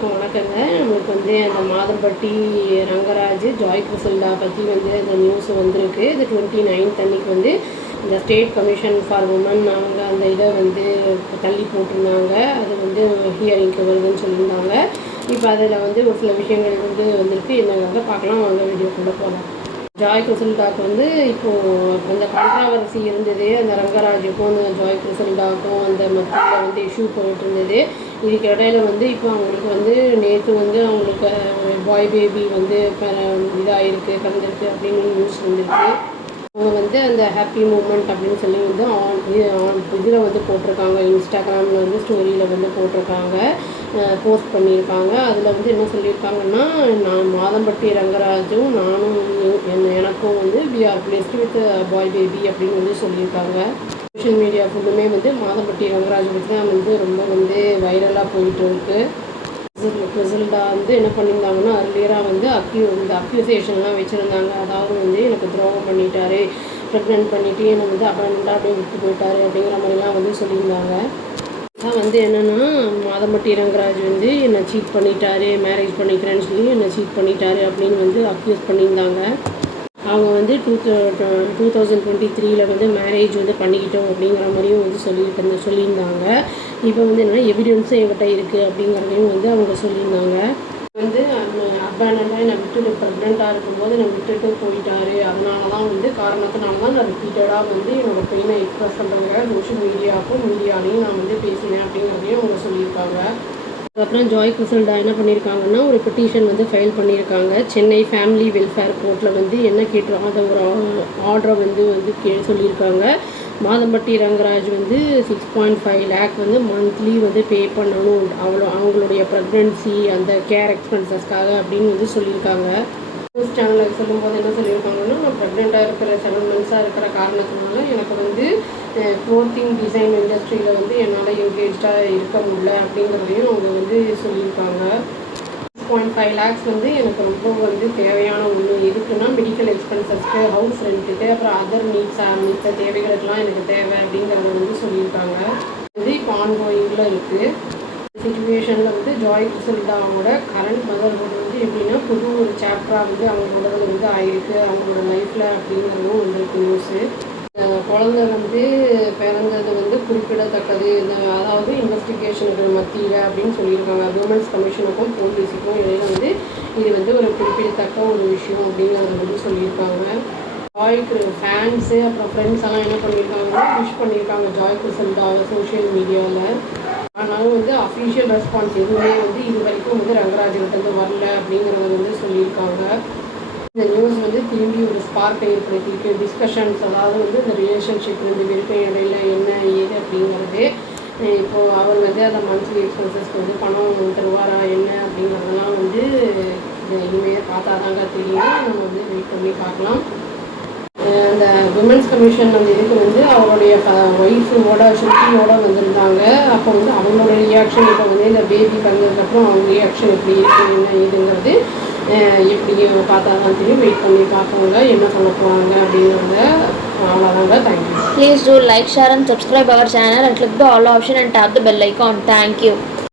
எல்லாருக்கும் வணக்கங்க. நம்மளுக்கு வந்து அந்த மாதம்பட்டி ரங்கராஜ், ஜாய் கிறிசல்டா பற்றி வந்து அந்த நியூஸ் வந்திருக்கு. இது 29th அன்னைக்கு வந்து இந்த ஸ்டேட் கமிஷன் ஃபார் உமன் அவங்க அந்த இதை வந்து தள்ளி போட்டிருந்தாங்க. அது வந்து ஹியரிங்க்கு வருதுன்னு சொல்லியிருந்தாங்க. இப்போ அதில் வந்து ஒரு சில விஷயங்கள் வந்து வந்திருக்கு. என்னங்கிறத பார்க்கலாம், வாங்க வீடியோக்குள்ளே போகலாம். ஜாய் கிறிசல்டாவுக்கு வந்து இப்போது அந்த கான்ட்ராவர்சி இருந்தது. அந்த ரங்கராஜுக்கும் அந்த ஜாய் கிறிசல்டாவுக்கும் அந்த மத்தியில் வந்து இஷ்யூ போயிட்டு இருந்தது. இதுக்கு இடையில வந்து இப்போ அவங்களுக்கு வந்து நேற்று வந்து அவங்களுக்கு பாய் பேபி வந்து இதாகிருக்கு, பிறந்திருக்கு அப்படின்னு நியூஸ் வந்துருக்கு. அவங்க வந்து அந்த ஹாப்பி மூமெண்ட் அப்படின்னு சொல்லி வந்து இதில் வந்து போட்டிருக்காங்க. இன்ஸ்டாகிராமில் வந்து ஸ்டோரியில் வந்து போட்டிருக்காங்க, போஸ்ட் பண்ணியிருக்காங்க. அதில் வந்து என்ன சொல்லியிருக்காங்கன்னா, நான் மாதம்பட்டி ரங்கராஜும் நானும் எனக்கும் வந்து we are blessed with boy baby அப்படின்னு வந்து சொல்லியிருக்காங்க. சோஷியல் மீடியா ஃபுல்லுமே வந்து மாதம்பட்டி ரங்கராஜ் பற்றி தான் வந்து ரொம்ப வந்து வைரலாக போயிட்டு இருக்கு. கிறிசல்டா வந்து என்ன பண்ணியிருந்தாங்கன்னா, அர்லியராக வந்து இந்த அக்யூசேஷன்லாம் வச்சுருந்தாங்க. அதாவது வந்து எனக்கு துரோகம் பண்ணிட்டாரு, ப்ரெக்னென்ட் பண்ணிவிட்டு என்னை வந்து அப்பாயின்மெண்ட்டாக அப்படியே விட்டு போயிட்டாரு அப்படிங்கிற மாதிரிலாம் வந்து சொல்லியிருந்தாங்க. அதான் வந்து என்னென்னா, மாதம்பட்டி ரங்கராஜ் வந்து என்னை சீட் பண்ணிட்டாரு, மேரேஜ் பண்ணிக்கிறேன்னு சொல்லி என்னை சீட் பண்ணிட்டாரு அப்படின்னு வந்து அக்யூஸ் பண்ணியிருந்தாங்க. அவங்க வந்து 2023 வந்து மேரேஜ் வந்து பண்ணிக்கிட்டோம் அப்படிங்கிற மாதிரியும் வந்து சொல்லியிருந்தாங்க. இப்போ வந்து என்னென்னா எவிடன்ஸும் என்கிட்ட இருக்குது அப்படிங்கிறதையும் வந்து அவங்க சொல்லியிருந்தாங்க. வந்து அப்பாயின்மெண்ட்டாக என்னை விட்டுட்டு ப்ரெக்னெண்ட்டாக இருக்கும்போது என்னை விட்டுட்டு போயிட்டாரு. அதனால தான் வந்து காரணத்தினால தான் நான் ரிப்பீட்டடாக வந்து என்னோடய பெயினை எக்ஸ்ப்ரெஸ் பண்ணுறதுக்காக சோஷியல் மீடியாலையும் நான் வந்து பேசினேன் அப்படிங்கிறதையும் அவங்க சொல்லியிருக்காங்க. அதுக்கப்புறம் ஜாய் கிறிசல்டா என்ன பண்ணியிருக்காங்கன்னா, ஒரு பெட்டிஷன் வந்து ஃபைல் பண்ணியிருக்காங்க. சென்னை ஃபேமிலி வெல்ஃபேர் கோர்ட்டில் வந்து என்ன கேட்டுரும் அதை ஒரு ஆர்டரை வந்து சொல்லியிருக்காங்க. மாதம்பட்டி ரங்கராஜ் வந்து 6.5 lakh வந்து மந்த்லி வந்து பே பண்ணணும் அவங்களுடைய ப்ரெக்னென்சி அந்த கேர் எக்ஸ்பென்சஸ்க்காக அப்படின்னு வந்து சொல்லியிருக்காங்க. நியூஸ் சேனலில் சொல்லும்போது என்ன சொல்லியிருக்காங்கன்னா, நான் ப்ரெக்னெண்ட்டாக இருக்கிற 7 months இருக்கிற காரணத்தினால எனக்கு வந்து க்ளோத்திங் டிசைன் இண்டஸ்ட்ரியில் வந்து என்னால் என்கேஜாக இருக்க முடியல அப்படிங்கிறதையும் அவங்க வந்து சொல்லியிருக்காங்க. 6.5 lakhs வந்து எனக்கு ரொம்ப வந்து தேவையான ஒன்று. எதுக்குன்னா மெடிக்கல் எக்ஸ்பென்சஸ்க்கு, ஹவுஸ் ரெண்ட்டுக்கு, அப்புறம் அதர் மித்த தேவைகளுக்கெல்லாம் எனக்கு தேவை அப்படிங்கிறத வந்து சொல்லியிருக்காங்க. வந்து இப்போ ஆன்கோயிங்கில் இருக்குது. சிச்சுவேஷனில் வந்து ஜாய் கிறிசல்டாவோட கரண்ட் மதர்ஹுட் வந்து எப்படின்னா புது ஒரு சாப்டராக வந்து அவங்களோட வந்து ஆயிருக்கு அவங்களோட லைஃப்பில் அப்படிங்கிறதும் வந்துருக்கு நியூஸு. குழந்தை வந்து பிறந்தது வந்து குறிப்பிடத்தக்கது. அதாவது இன்வெஸ்டிகேஷனுக்கு மத்தியில் அப்படின்னு சொல்லியிருக்காங்க. விமன்ஸ் கமிஷனுக்கும் போலீஸுக்கும் இடையில வந்து இது வந்து ஒரு குறிப்பிடத்தக்க ஒரு விஷயம் அப்படிங்கிறத வந்து சொல்லியிருக்காங்க. ஜாய்க்கு ஃபேன்ஸு அப்புறம் ஃப்ரெண்ட்ஸ் எல்லாம் என்ன பண்ணியிருக்காங்கன்னா விஷ் பண்ணியிருக்காங்க ஜாய் கிறிசல்டாவை சோஷியல் மீடியாவில். ஆனாலும் வந்து அஃபிஷியல் ரெஸ்பான்ஸ் எதுவுமே வந்து இது வரைக்கும் வந்து ரங்கராஜ்கிட்ட வரல அப்படிங்கிறத வந்து சொல்லியிருக்காங்க. இந்த நியூஸ் வந்து திரும்பி ஒரு ஸ்பார்க்கை ஏற்படுத்தியிருக்கு. டிஸ்கஷன்ஸ், அதாவது வந்து இந்த ரிலேஷன்ஷிப் ரெண்டு பேருக்கும் இடையில என்ன ஏது அப்படிங்கிறது. இப்போது அவர் வந்து அந்த மந்த்லி எக்ஸ்பென்சஸ்க்கு வந்து பணம் தருவாரா என்ன அப்படிங்கிறதெல்லாம் வந்து இனிமேல் பார்த்தா தாங்க தெரியும். நம்ம வந்து வெயிட் பண்ணி பார்க்கலாம். அந்த விமன்ஸ் கமிஷன் அந்த இதுக்கு வந்து அவருடைய ஒய்ஃபோட ஷில்கியோட வந்திருந்தாங்க. அப்போ வந்து அவங்களோட ரியாக்ஷன் இப்போ வந்து இந்த பேபி பிறந்ததுக்கப்புறம் அவங்க ரியாக்ஷன் எப்படி இருக்குது என்ன ஏதுங்கிறது எப்படி பார்த்தா தான் தெரியும். வெயிட் பண்ணி பார்ப்போங்க என்ன சொல்ல போகிறாங்க அப்படிங்கிறத. அவ்வளோதாங்க. Thank you. Please do like, share and subscribe our channel and click the all option and tap the bell icon. Thank you.